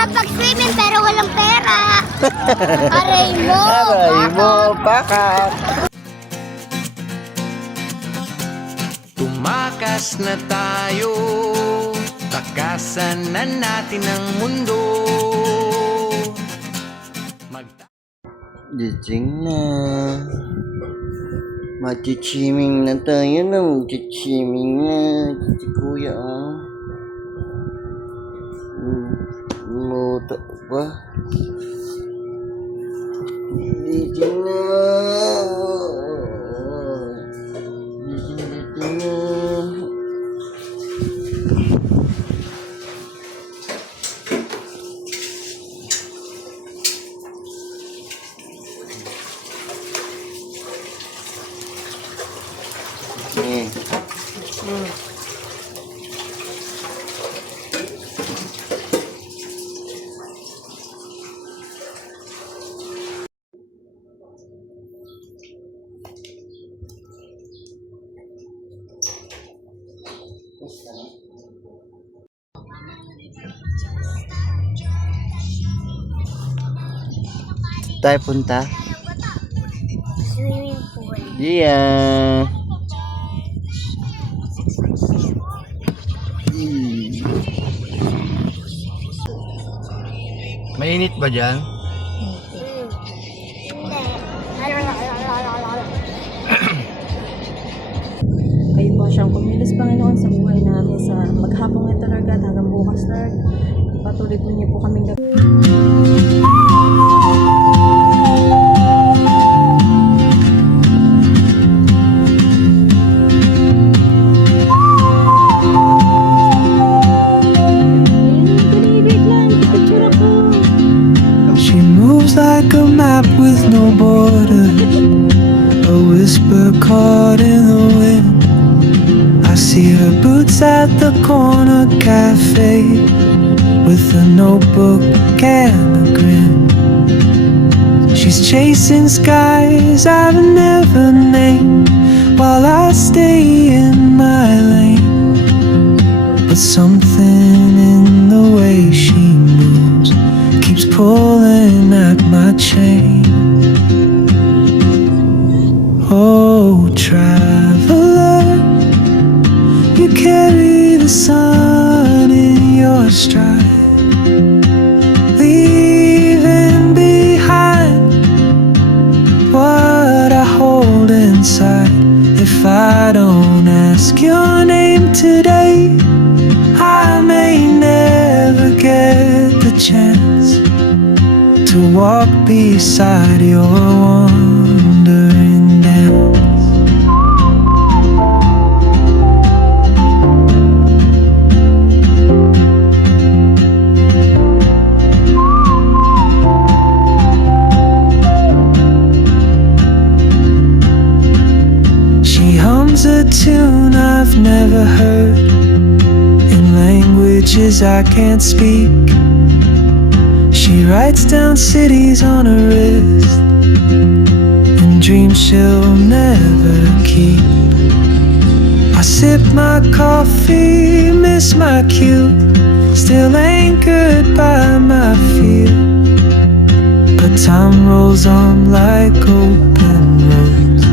Sarap mag-swimming pero walang pera. Aray mo. Aray mo, pakak. Tumakas na tayo, takasan na natin ang mundo. Gising na. Machichiming na tayo na. Machichiming na. Si kuya, oh. Luto ba? Gising na. Gising na. Tayo punta? Swimming pool. Yeah. Mainit ba dyan? Kayo po siyang kumilos, Panginoon, sa buhay namin sa maghapong ito, Lord God, hanggang bukas, Lord. Patuloy po niyo po kaming She moves like a map with no borders, a whisper caught in the wind. I see her boots at the corner cafe, with a notebook and a grin. She's chasing skies I've never named, while I stay in my lane. But something in the way she moves keeps pulling at my chain. Oh, traveler, you carry the sun in your stride, leaving behind what I hold inside. If I don't ask your name today, I may never get the chance to walk beside your wandering dance. She hums a tune I've never heard, in languages I can't speak. She writes down cities on her wrist, and dreams she'll never keep. I sip my coffee, miss my cue, still anchored by my fear. But time rolls on like open roads,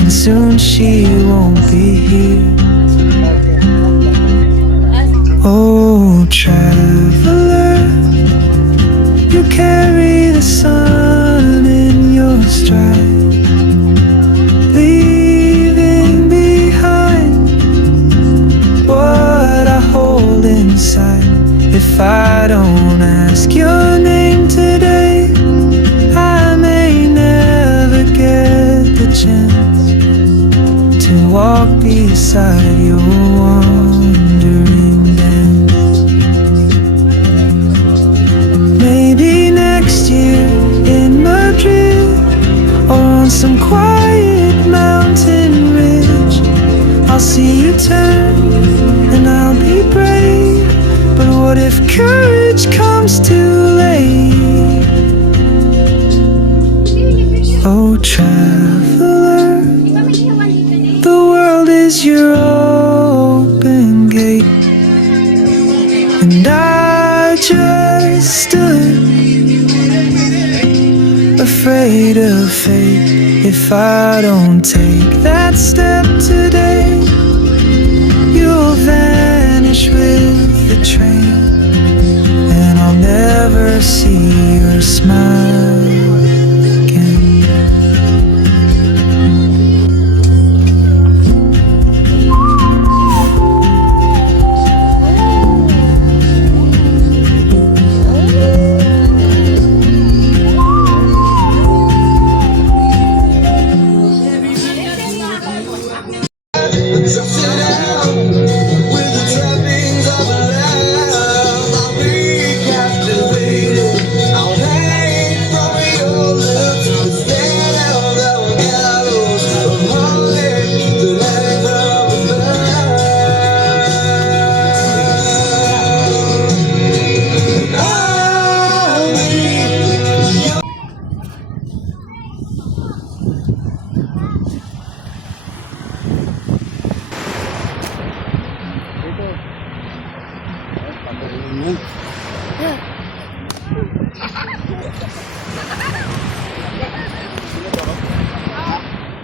and soon she won't be here. Oh, traveler, you carry the sun in your stride, leaving behind what I hold inside. If I don't ask your name today, I may never get the chance to walk beside your wandering dance. Maybe next year in Madrid, or on some quiet mountain ridge, I'll see you turn and I'll be brave. But what if courage comes too late? Oh, traveler, the world is your open gate, and I just stood, afraid of fate. If I don't take that step today, you'll vanish with the train, and I'll never see your smile again.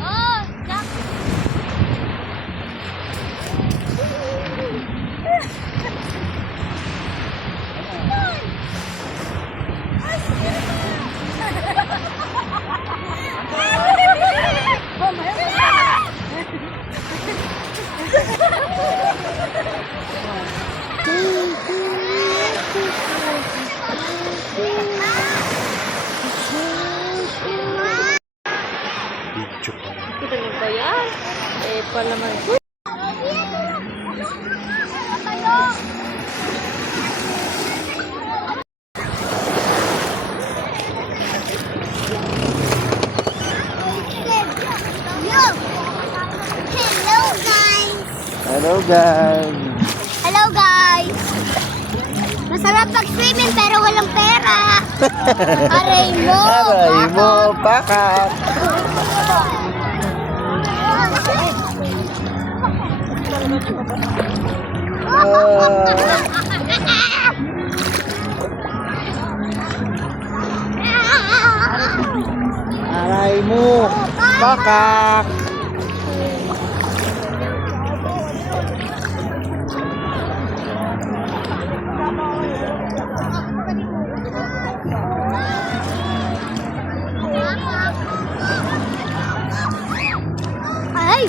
Oh, Jack. Ano ba yan? Eh, palaman ko. Hello guys. Hello guys! Masarap mag-swimming pero walang pera. Aray mo! Aray mo, pakak. Aray mo, pakak. Ay!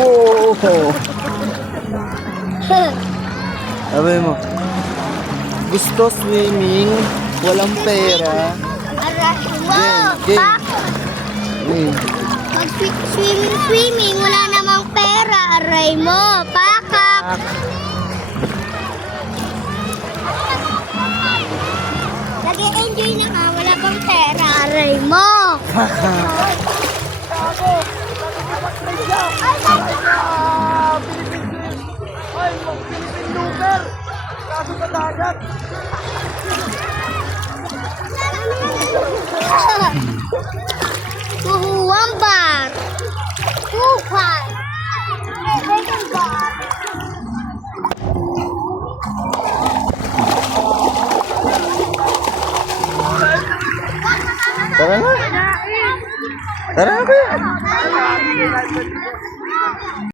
Wow. Sabi mo, gusto swimming, walang pera. Aray mo! Game. Pak! Mag-swimming, wala namang pera. Aray mo! Pakak! Nag-enjoy na nga, wala pang pera. Aray mo! Tuhuang bar. Tuhan. Second bar. Tara na. Tara na kuya.